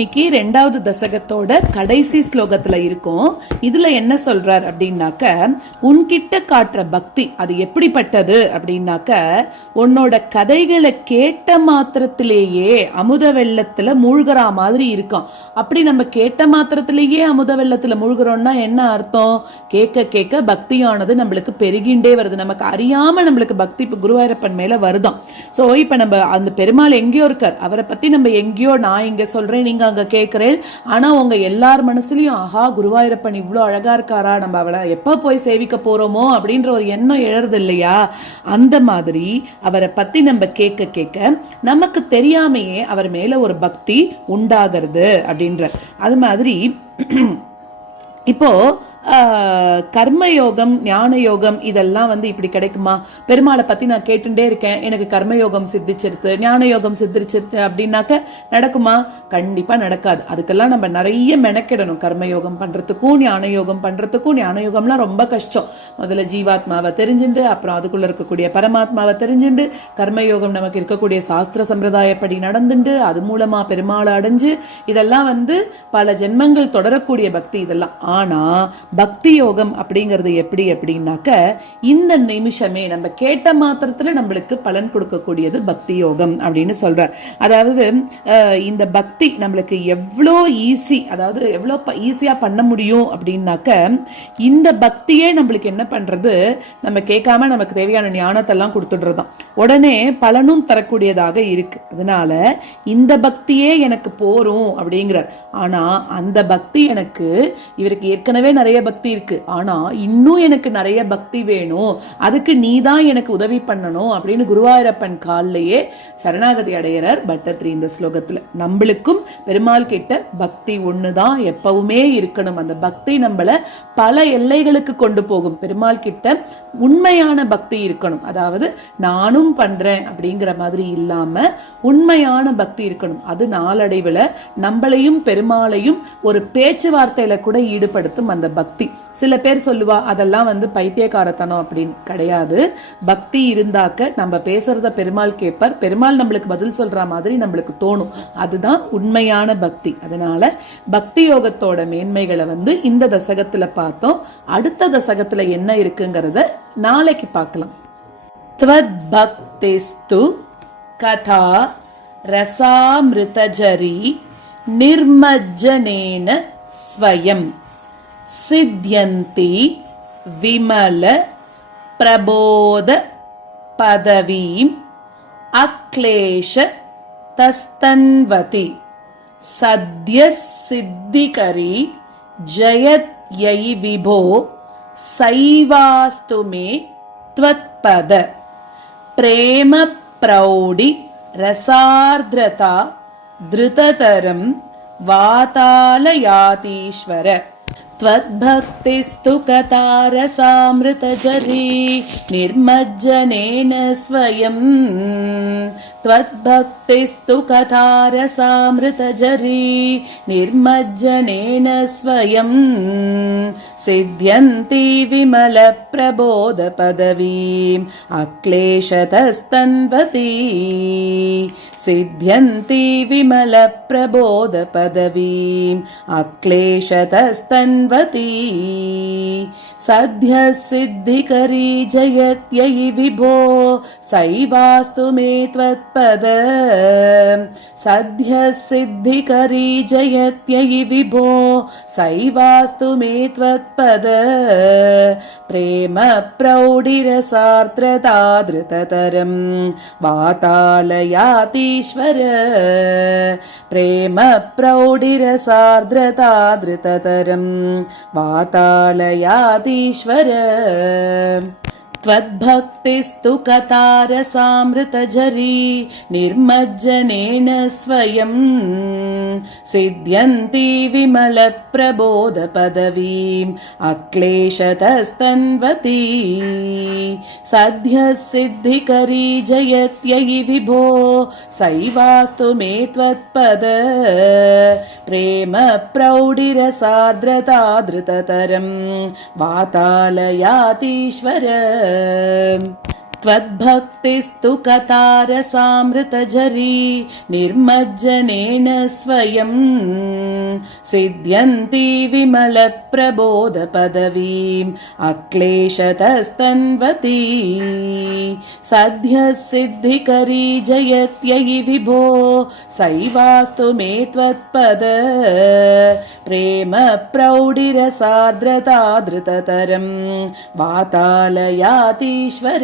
இன்னைக்கு 2வது தசகத்தோட கடைசி ஸ்லோகத்துல இருக்கும். இதுல என்ன சொல்றார் அப்படின்னாக்க, உன்கிட்ட காட்டுற பக்தி அது எப்படிப்பட்டது அப்படின்னாக்க, உன்னோட கதைகளை கேட்ட மாத்திரத்திலேயே அமுத வெள்ளத்துல மூழ்கிறா மாதிரி இருக்கும். அப்படி நம்ம கேட்ட மாத்திரத்திலேயே அமுத வெள்ளத்துல மூழ்கிறோம்னா என்ன அர்த்தம்? கேட்க கேட்க பக்தியானது நம்மளுக்கு பெருகின்றே வருது. நமக்கு அறியாம நம்மளுக்கு பக்தி இப்ப குருவாயூரப்பன் மேல வருதான். சோ இப்ப நம்ம அந்த பெருமாள் எங்கேயோ இருக்கார், அவரை பத்தி நம்ம எங்கேயோ, நான் இங்க சொல்றேன், நீங்க அங்க கேட்கிறேன். ஆனா உங்க எல்லார் மனசுலயும் ஆஹா குருவாயூரப்பன் இவ்வளோ அழகா இருக்காரா, நம்ம அவளை எப்ப போய் சேவிக்க போறோமோ அப்படின்ற ஒரு எண்ணம் எழுறது இல்லையா? அந்த மாதிரி அவரை பத்தி நம்ம கேட்க கேட்க நமக்கு தெரியாமையே அவர் மேல ஒரு பக்தி உண்டாகிறது அப்படின்ற. அது மாதிரி இப்போ கர்மயோகம் ஞான யோகம் இதெல்லாம் இப்படி கிடைக்குமா? பெருமாளை பத்தி நான் கேட்டுட்டே இருக்கேன், எனக்கு கர்மயோகம் சித்திச்சிருச்சு, ஞான யோகம் சித்திச்சிருச்சு அப்படின்னாக்க நடக்குமா? கண்டிப்பா நடக்காது. அதுக்கெல்லாம் நம்ம நிறைய மெனக்கிடணும். கர்மயோகம் பண்றதுக்கும் ஞான யோகம் பண்றதுக்கும். ஞான யோகம்லாம் ரொம்ப கஷ்டம். முதல்ல ஜீவாத்மாவை தெரிஞ்சுண்டு, அப்புறம் அதுக்குள்ள இருக்கக்கூடிய பரமாத்மாவை தெரிஞ்சுண்டு, கர்மயோகம் நமக்கு இருக்கக்கூடிய சாஸ்திர சம்பிரதாயப்படி நடந்துண்டு, அது மூலமா பெருமாளை அடைஞ்சு, இதெல்லாம் பல ஜென்மங்கள் தொடரக்கூடிய பக்தி இதெல்லாம். ஆனா பக்தி யோகம் அப்படிங்கிறது எப்படி அப்படின்னாக்க, இந்த நிமிஷமே நம்ம கேட்ட மாத்திரத்துல நம்மளுக்கு பலன் கொடுக்கக்கூடியது பக்தி யோகம் அப்படின்னு சொல்றார். அதாவது இந்த பக்தி நம்மளுக்கு எவ்வளோ ஈஸி, அதாவது எவ்வளோ ஈஸியா பண்ண முடியும் அப்படின்னாக்க, இந்த பக்தியே நம்மளுக்கு என்ன பண்றது, நம்ம கேட்காம நமக்கு தேவையான ஞானத்தெல்லாம் கொடுத்துடுறதான், உடனே பலனும் தரக்கூடியதாக இருக்கு. அதனால இந்த பக்தியே எனக்கு போரும் அப்படிங்கிறார். ஆனா அந்த பக்தி எனக்கு, இவருக்கு ஏற்கனவே நிறைய பக்தி இருக்கு, ஆனா இன்னும் எனக்கு நிறைய பக்தி வேணும், அதுக்கு நீதான் எனக்கு உதவி பண்ணணும் அப்படின்னு குருவாயூரப்பன் காலிலேயே சரணாகதி அடைகிறார் பட்டத்திரி இந்த ஸ்லோகத்துல. நம்மளுக்கும் பெருமாள் கிட்ட பக்தி ஒண்ணுதான் எப்பவுமே இருக்கணும். அந்த பக்தி நம்மள பல எல்லைகளுக்கு கொண்டு போகும். பெருமாள் கிட்ட உண்மையான பக்தி இருக்கணும். அதாவது நானும் பண்றேன் அப்படிங்கிற மாதிரி இல்லாம உண்மையான பக்தி இருக்கணும். அது நாளடைவுல நம்மளையும் பெருமாளையும் ஒரு பேச்சுவார்த்தையில கூட ஈடுபடுத்தும் அந்த பக்தி. சில பேர் சொல்லுவா அதெல்லாம் பைத்தியக்காரத்தனம் அப்படின்னு. கிடையாது. பக்தி இருந்தாக்க நம்ம பேசுறத பெருமாள் கேட்பார், பெருமாள் நம்மளுக்கு பதில் சொல்ற மாதிரி நம்மளுக்கு தோணும். அதுதான் உண்மையான பக்தி. அதனால பக்தி யோகத்தோட மேன்மைகளை இந்த தசகத்துல பார்த்தோம். அடுத்த தசகத்துல என்ன இருக்குங்கிறத நாளைக்கு பார்க்கலாம். த்வத் பக்திஸ்து கதா ரசாமிருதஜரி நிர்மஜ்ஜனேன ஸ்வயம் சித்யந்தி விமல பிரபோத பதவீம் அக்லேஷ தஸ்தன்வதி சத்ய சித்திகரி ஜயத்யை விபோ சைவாஸ்து மே த்வத்பத பிரேம பிரௌடி ரசார்த்ரதா திருததரம் வாதாலயாதீஸ்வர त्वद्भक्तिस्तु कथारसामृतजरी निर्मज्जनेन स्वयं त्वद्भक्तिस्तु कथारसामृतजरी निर्मज्जनेन स्वयं सिद्ध्यन्ति विमलप्रबोधपदवीम् अक्लेशतस्तन्वती सिद्ध्यन्ति विमलप्रबोधपदवीम् अक्लेशतस्तन्वती सद्य सिद्धिकरी जयत्यै विभो सैवास्तु मे त्वत्पद सद्य सिद्धिकरी जयत्यै विभो सैवास्तु मे त्वत्पद प्रेम प्रौढिरसार्द्रता धृततरं वातालयातीश्वर प्रेम प्रौढिरसार्द्रता धृततरं वातालयादीश्वर त्वद्भक्तिस्तु कथारसामृतजरी निर्मज्जनेन स्वयं सिद्ध्यन्ति विमलप्रबोधपदवीम् अक्लेशतस्तन्वती सद्य सिद्धिकरी जयत्यै विभो सैवास्तु मे त्वत्पद प्रेम प्रौढिरसार्द्रता धृततरं वातालयातीश्वर त्वद्भक्तिस्तु कतारसामृतझरी निर्मज्जनेन स्वयं सिद्ध्यन्ति विमलप्रबोधपदवीम् अक्लेशतस्तन्वती सद्यः सिद्धिकरी जयत्ययि विभो सैवास्तु मे त्वत्पद प्रेम प्रौढिरसार्द्रतादृततरं वातालयातीश्वर।